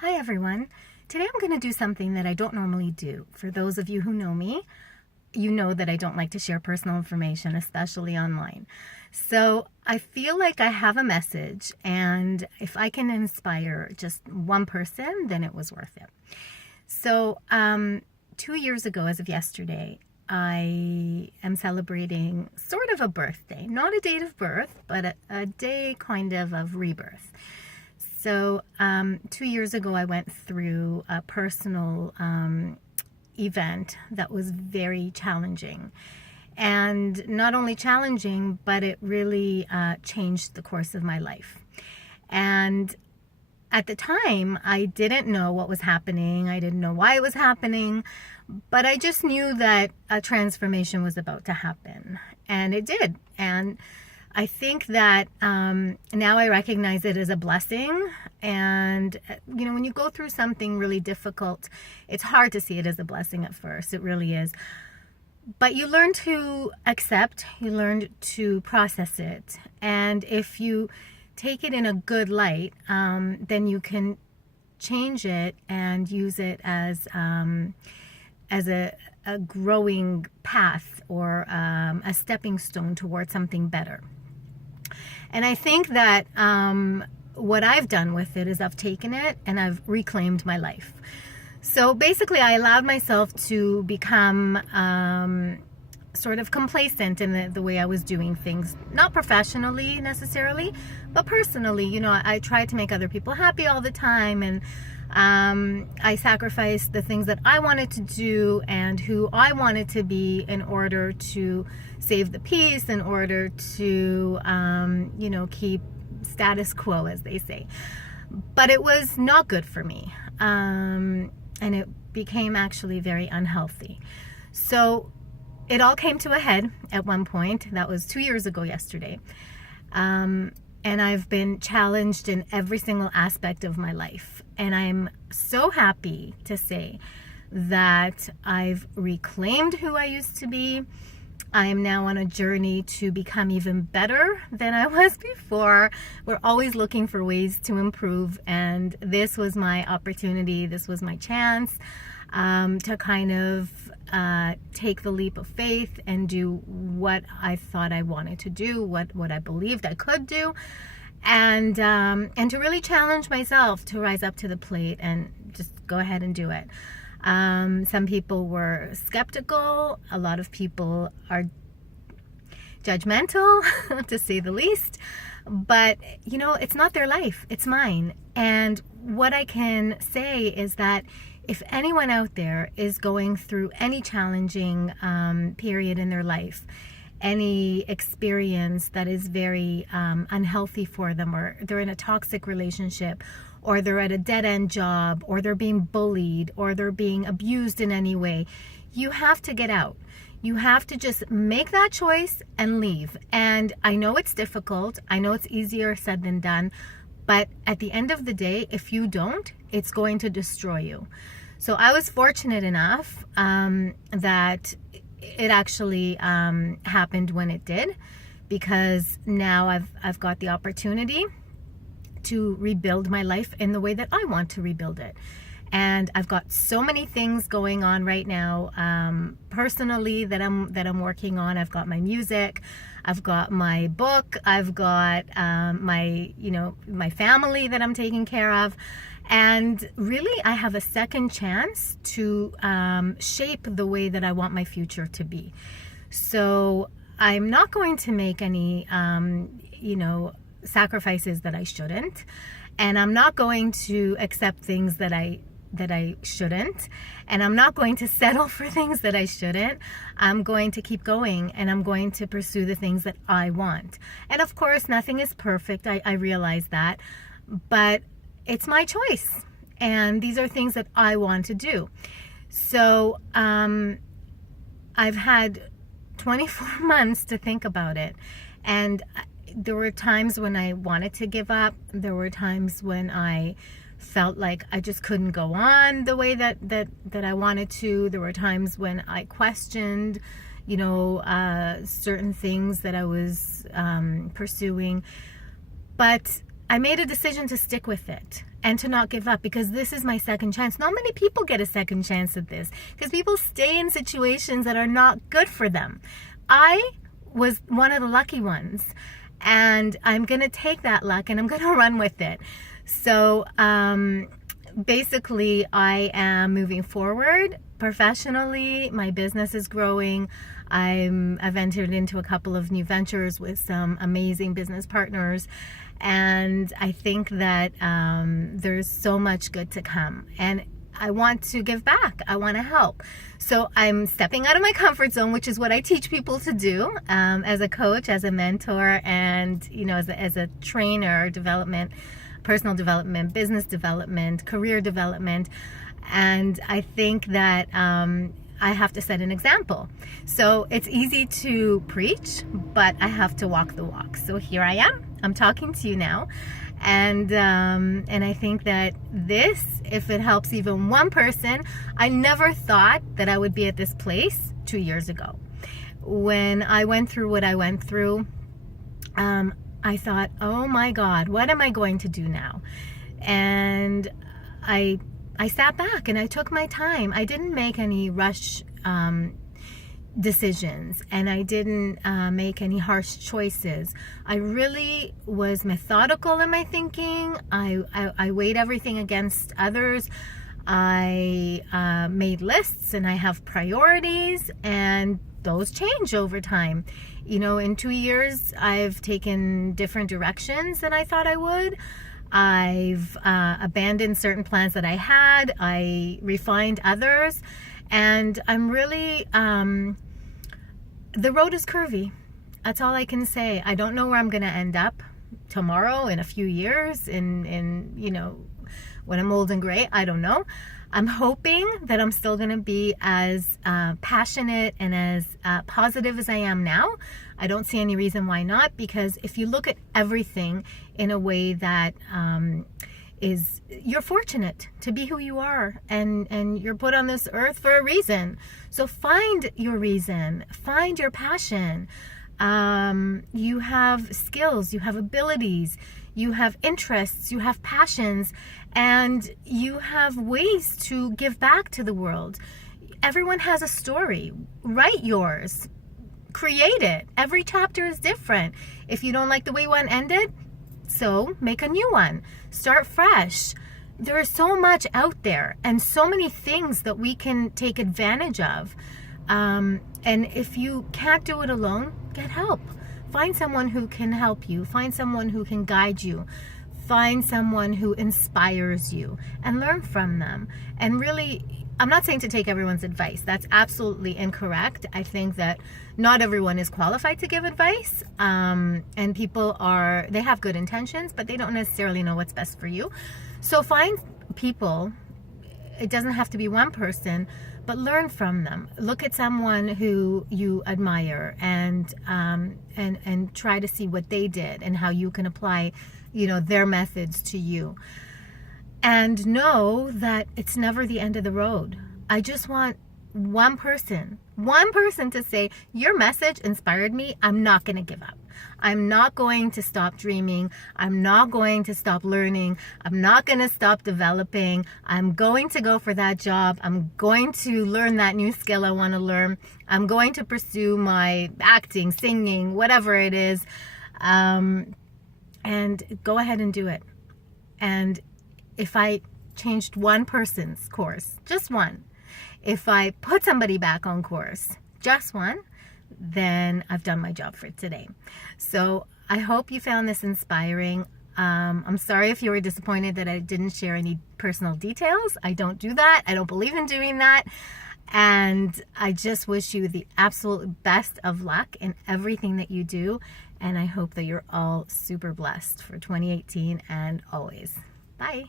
Hi everyone. Today I'm going to do something that I don't normally do. For those of you who know me, you know that I don't like to share personal information, especially online. So I feel like I have a message, and if I can inspire just one person, then it was worth it. So 2 years ago, as of yesterday, I am celebrating sort of a birthday. Not a date of birth, but a day kind of rebirth. So 2 years ago, I went through a personal event that was very challenging. And not only challenging, but it really changed the course of my life. And at the time, I didn't know what was happening. I didn't know why it was happening. But I just knew that a transformation was about to happen. And it did. And I think that now I recognize it as a blessing. And, when you go through something really difficult, it's hard to see it as a blessing at first. It really is. But you learn to accept, you learn to process it. And if you take it in a good light, then you can change it and use it as a growing path or a stepping stone towards something better. And I think that what I've done with it is I've taken it and I've reclaimed my life. So basically, I allowed myself to become sort of complacent in the way I was doing things. Not professionally necessarily, but personally. I tried to make other people happy all the time, and I sacrificed the things that I wanted to do and who I wanted to be in order to save the peace, in order to, keep status quo, as they say. But it was not good for me. And it became actually very unhealthy. So it all came to a head at one point. That was 2 years ago yesterday. And I've been challenged in every single aspect of my life. And I'm so happy to say that I've reclaimed who I used to be. I am now on a journey to become even better than I was before. We're always looking for ways to improve, and this was my opportunity. This was my chance to kind of take the leap of faith and do what I thought I wanted to do, what I believed I could do, and to really challenge myself to rise up to the plate and just go ahead and do it. Some people were skeptical. A lot of people are judgmental, to say the least. But, it's not their life. It's mine. And what I can say is that if anyone out there is going through any challenging period in their life, any experience that is very unhealthy for them, or they're in a toxic relationship, or they're at a dead-end job, or they're being bullied, or they're being abused in any way, you have to get out. You have to just make that choice and leave. And I know it's difficult. I know it's easier said than done. But at the end of the day, if you don't, it's going to destroy you. So I was fortunate enough that it actually happened when it did, because now I've got the opportunity to rebuild my life in the way that I want to rebuild it. And I've got so many things going on right now, personally, that I'm working on. I've got my music, I've got my book, I've got my family that I'm taking care of. And really, I have a second chance to shape the way that I want my future to be. So I'm not going to make any, sacrifices that I shouldn't. And I'm not going to accept things that I shouldn't. And I'm not going to settle for things that I shouldn't. I'm going to keep going, and I'm going to pursue the things that I want. And of course, nothing is perfect. I realize that. But it's my choice. And these are things that I want to do. So I've had 24 months to think about it. And there were times when I wanted to give up. There were times when I felt like I just couldn't go on the way that I wanted to. There were times when I questioned, certain things that I was pursuing. But I made a decision to stick with it. and to not give up, because this is my second chance. Not many people get a second chance at this, because people stay in situations that are not good for them. I was one of the lucky ones, and I'm going to take that luck and I'm going to run with it. So basically, I am moving forward professionally. My business is growing. I've entered into a couple of new ventures with some amazing business partners, and I think that there's so much good to come, and I want to give back. I want to help. So I'm stepping out of my comfort zone, which is what I teach people to do as a coach, as a mentor, and as a trainer, personal development, business development, career development. And I think that I have to set an example. So it's easy to preach, but I have to walk the walk. So here I am. I'm talking to you now. And I think that this, if it helps even one person, I never thought that I would be at this place 2 years ago. When I went through what I went through, I thought, oh my God, what am I going to do now? And I sat back and I took my time. I didn't make any rush decisions, and I didn't make any harsh choices. I really was methodical in my thinking. I weighed everything against others. I made lists, and I have priorities, and those change over time. In 2 years, I've taken different directions than I thought I would. I've abandoned certain plans that I had. I refined others, and I'm really the road is curvy. That's all I can say. I don't know where I'm going to end up tomorrow, in a few years, in when I'm old and gray. I don't know. I'm hoping that I'm still going to be as passionate and as positive as I am now. I don't see any reason why not, because if you look at everything in a way that you're fortunate to be who you are, and you're put on this earth for a reason. So find your reason, find your passion. You have skills, you have abilities, you have interests, you have passions, and you have ways to give back to the world. Everyone has a story. Write yours. Create it. Every chapter is different. If you don't like the way one ended, so make a new one. Start fresh. There is so much out there and so many things that we can take advantage of. And if you can't do it alone, get help. Find someone who can help you. Find someone who can guide you. Find someone who inspires you, and learn from them. And really, I'm not saying to take everyone's advice. That's absolutely incorrect. I think that not everyone is qualified to give advice. And people they have good intentions, but they don't necessarily know what's best for you. So find people. It doesn't have to be one person, but learn from them. Look at someone who you admire, and try to see what they did and how you can apply, their methods to you. And know that it's never the end of the road. I just want one person to say, your message inspired me. I'm not going to give up. I'm not going to stop dreaming. I'm not going to stop learning. I'm not going to stop developing. I'm going to go for that job. I'm going to learn that new skill I want to learn. I'm going to pursue my acting, singing, whatever it is. And go ahead and do it. And if I changed one person's course, just one, if I put somebody back on course, just one, then I've done my job for today. So I hope you found this inspiring. I'm sorry if you were disappointed that I didn't share any personal details. I don't do that. I don't believe in doing that. And I just wish you the absolute best of luck in everything that you do. And I hope that you're all super blessed for 2018 and always. Bye.